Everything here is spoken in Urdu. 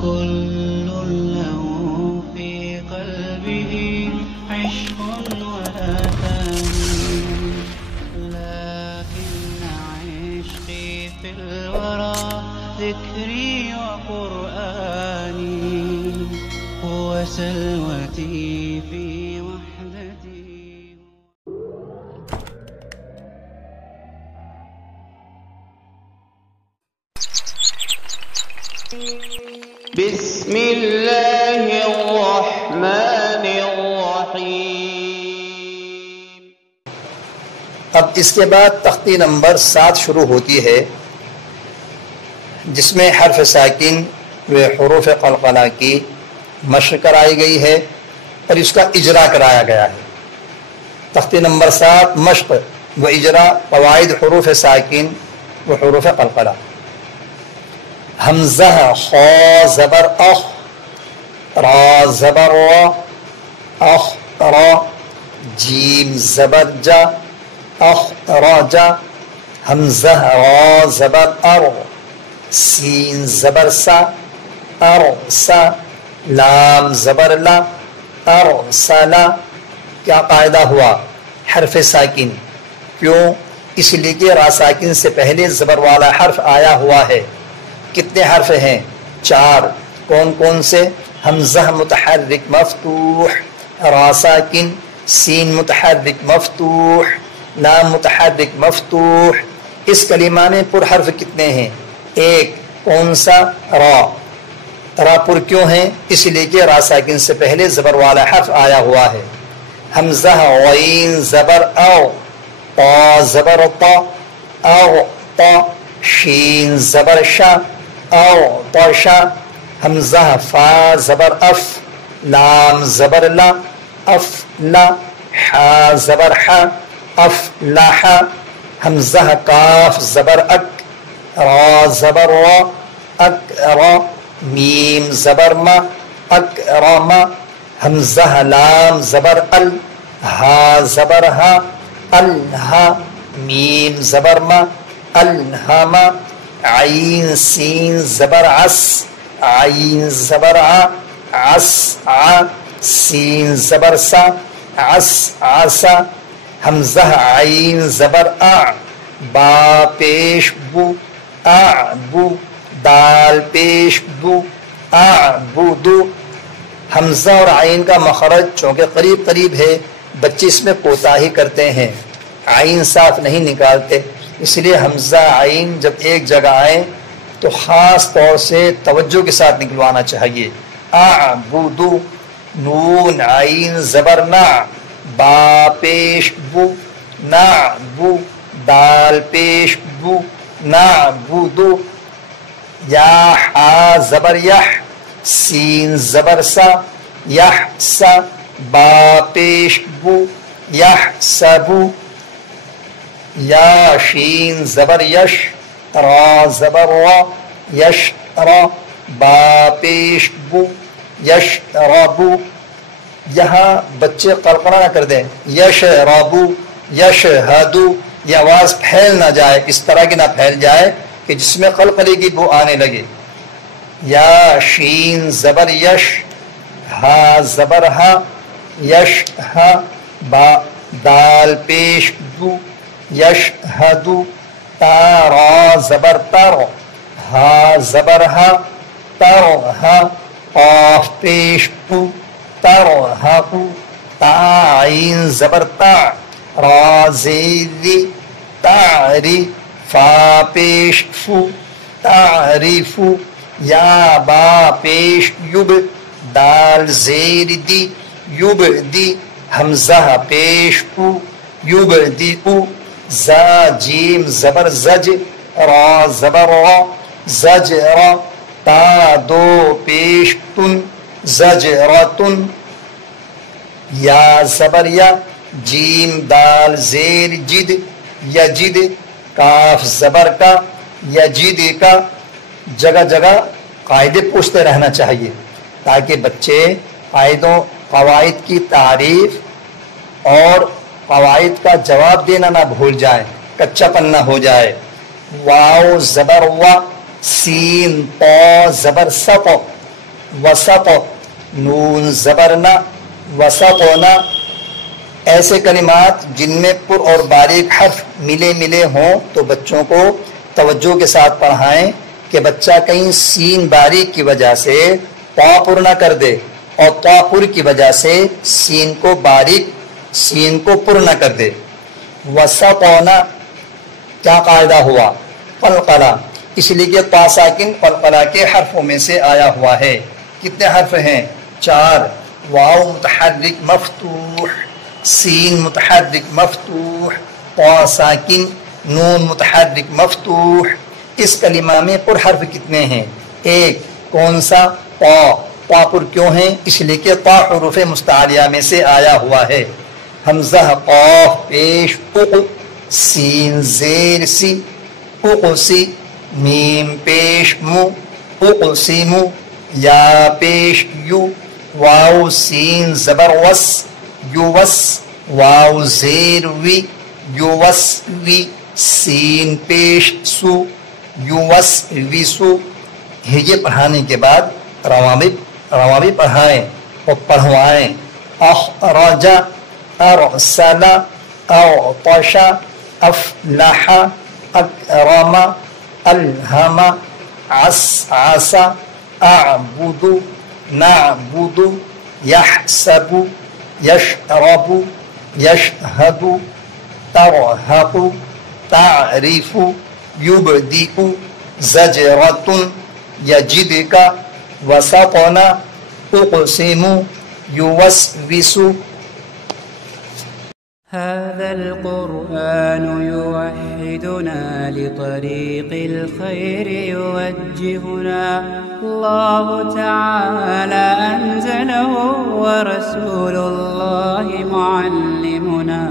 كل له في قلبه عشق ولا ثاني، لكن عشقي في الورى ذكري وقرآني، هو سلوتي في وحدتي. بسم الله الرحمن الرحیم. اب اس کے بعد تختی نمبر 7 شروع ہوتی ہے، جس میں حرف ساکن و حروف قلقلہ کی مشق کرائی گئی ہے اور اس کا اجرا کرایا گیا ہے. تختی نمبر 7 مشق و اجرا قواعد حروف ساکن و حروف قلقلہ. حمزہ خا زبر اخ، را زبر را، اخ را، جیم زبر جا، اخ را جا. حمزہ را زبر ار، سین زبر سا، ار سا. لام زبر لا، ار سا لا. کیا قاعدہ ہوا؟ حرف ساکن. کیوں؟ اس لیے کہ را ساکن سے پہلے زبر والا حرف آیا ہوا ہے. کتنے حرف ہیں؟ 4. کون کون سے؟ حمزہ متحرک مفتوح، را ساکن، سین متحرک مفتوح، لام متحرک مفتوح. اس کلمہ میں پر حرف کتنے ہیں؟ 1. کون سا؟ را. را پر کیوں ہیں؟ اس لیے کہ را ساکن سے پہلے زبر والا حرف آیا ہوا ہے. حمزہ غین زبر او، طا زبر طا، او طا. شین زبر شا، او طاشا. حمزہ فا زبر اف، لام زبر لا، اف لا. حا زبر حا، اف لا حا. حمزہ کاف زبر اک، را زبر را، اک را. میم زبر ما، اک را ما. حمزہ لام زبر ال، ہا زبر ہا، ال ہا. میم زبر ما، ال ہا ما. عین سین زبر عس، عین زبر ع، عس ع. سین زبر سا، عس عسا. حمزہ عین زبر ا، با پیش بو، ا بو. دال پیش بو، ا بو دو. حمزہ اور عین کا مخرج چونکہ قریب قریب ہے، بچے اس میں کوتاہی کرتے ہیں، عین صاف نہیں نکالتے. اس لیے حمزہ عین جب ایک جگہ آئے تو خاص طور سے توجہ کے ساتھ نکلوانا چاہیے. اعبدو. نون عین زبر نا، با پیش بو، نا بو. دال پیش بو، نا بو دو. یا حا زبر یح، سین زبر سا، یح سا. با پیش بو، یح سبو. یا شین زبر یش، را زبر را، یش را. با پیش بو، یش رابو. یہاں بچے قلقلہ نہ کر دیں، یش رابو، یش ہدو. یہ آواز پھیل نہ جائے، اس طرح کی نہ پھیل جائے کہ جس میں قلقلے کی بو آنے لگے. یا شین زبر یش، ہا زبر ہا، یش ہا. با دال پیش بو، یش ہدو. تا را زبر تر، ہا زبر ہا، تر ہا. قاف پیش بو، تر ہا بو. تا عین زبر تا، را زیری، تعری. فا پیش فو، تعریفو. یا با پیش یوب، دال زیر دی، یوب دی. حمزہ پیش او، یوب دی او. زا جیم زبر زج، را زبر را، زج را. تا دو پیش تن، زج را تن. یا زبر یا، جیم دال زیر جد، یجد. کاف زبر کا، یجد کا. جگہ جگہ قاعدے پوچھتے رہنا چاہیے تاکہ بچے قاعدوں قواعد کی تعریف اور قواعد کا جواب دینا نہ بھول جائیں، کچا پن نہ ہو جائے. واو زبر وا، سین طا زبر سط، وسط نون زبرنا وسطنا. ایسے کلمات جن میں پر اور باریک حرف ملے ملے ہوں تو بچوں کو توجہ کے ساتھ پڑھائیں کہ بچہ کہیں سین باریک کی وجہ سے طا پر نہ کر دے اور طا پر کی وجہ سے سین کو باریک سین کو پر نہ کر دے. وسطنا کیا قاعدہ ہوا؟ قلقلہ، اس لیے کہ طا ساکن قلقلہ کے حرفوں میں سے آیا ہوا ہے. کتنے حرف ہیں؟ 4. واو متحرک مفتوح، سین متحرک مفتوح، طا ساکن، نون متحرک مفتوح. اس کلمہ میں پر حرف کتنے ہیں؟ 1. کون سا؟ طا. طا پر کیوں ہیں؟ اس لیے کہ طا حروف مستعلیہ میں سے آیا ہوا ہے. حمزہ قاف پیش اق، سین زیر سی اقسی، میم پیش مو اقسم، یا پیش یو، واو سین زبر وس یوس، واو زیر وی یوس وی، سین پیش سو یوس ویسو. یہ پڑھانے کے بعد روابط پڑھائیں اور پڑھوائیں. اخرج، ارسل، اعطش، افلح، اکرم، الہم، عسعس، اعبد، نعبد، یحسب، یشرب، یشہد، ترہق، تعرف، یبدئ، زجرۃ، یجدک، وسطنا، اقسم، یوسوس. هذا القرآن يوحدنا لطريق الخير يوجهنا. الله تعالى أنزله ورسول الله معلمنا.